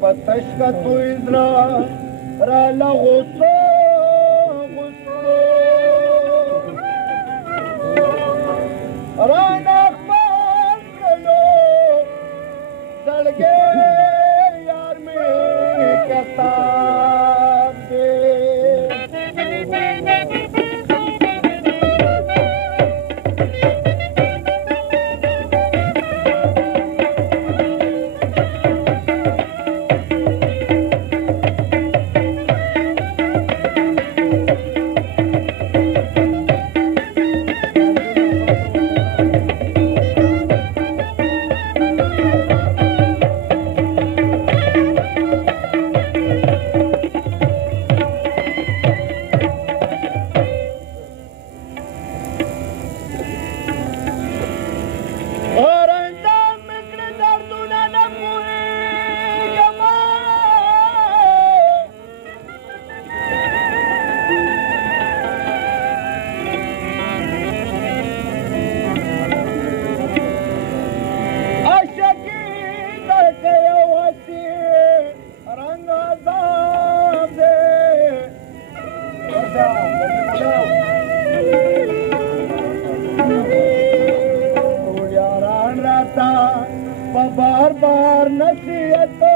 Patashka tu izra rala gusto rana khmal kalo salge yaar mein kata बार बार नसीहत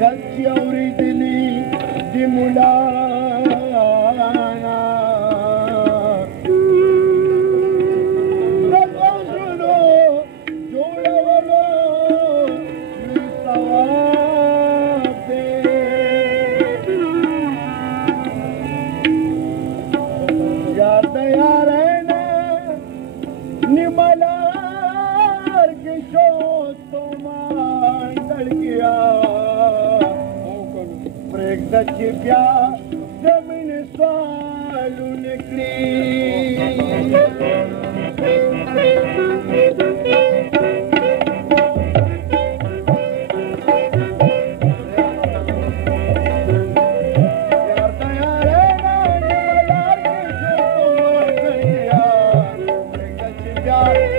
Kalchi auri dili di mulana Ragozulu jodavalo nisawate Yaad yarena nimalar kisho tuman dalgiya Pregda chipya zamin swalu nikli Dar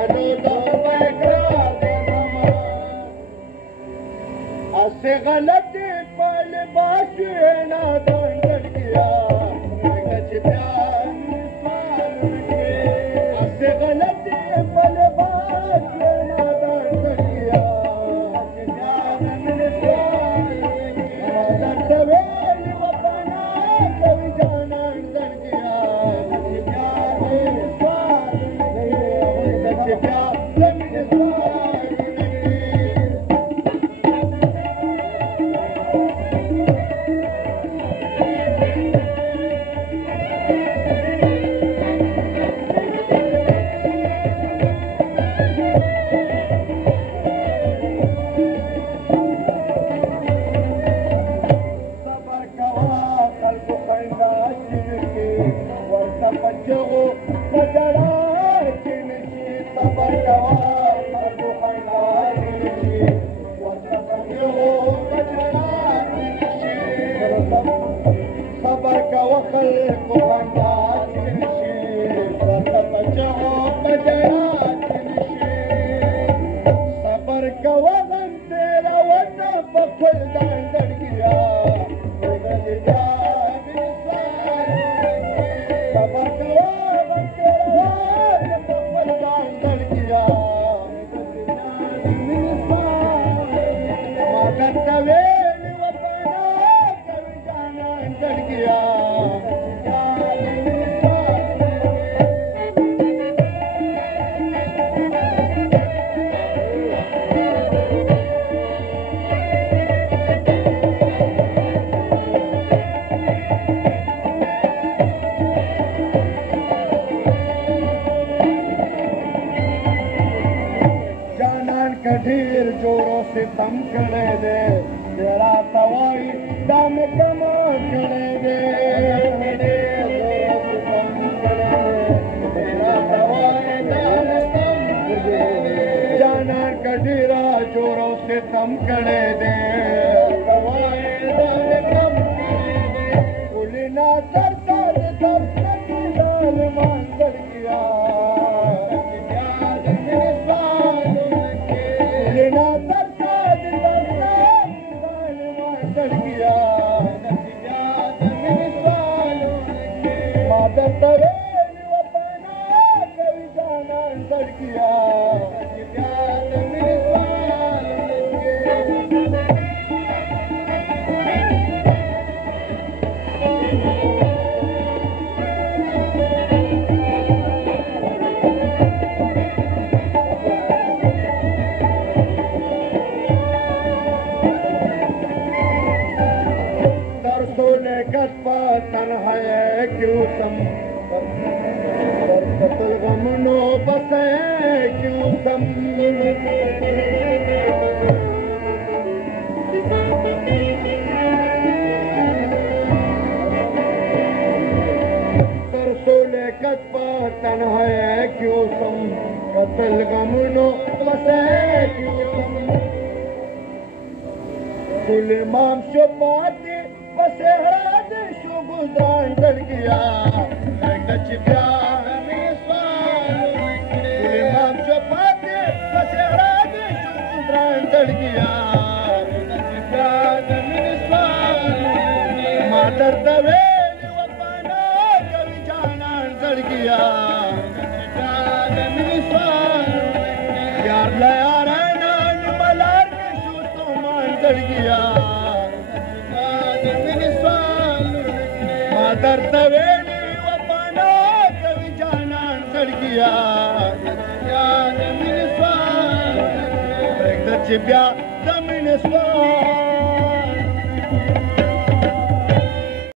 پلو دا بیکرار اسے غلطی پل باسی نادان کر گیا گچ پیار اسے غلطی پل باسی نادان کر گیا درد وطنا کبھی جانان کر گیا گچ پیار زمین سوار ढेर जोरों से थम खड़े दे तेरा तवाई दम कमा करेंगे तेरा तवाई दम जाना कठीरा जोरों से थम खड़े दे तवाई दम कम उलना करता तब तक दाल मान कर गया तन्हा क्यों सम कतल गमनो बसे क्यों सम परसों लेकत पर तन्हा क्यों सम कतल गमनो बसे क्यों सम कुल माम शपाती बसे गुजरान कर गया गच प्यार इमाम चपाते बसेरा दे गुजरान कर गया गच प्यार मादर दवेल वफाना कभी जानान कर गया यार लया रहना मलार के शूतो मान कर गया दर्द वेली वफाना कभी जानान कर गया याद मिल स्वाल एक दच ब्या जमीन स्वाल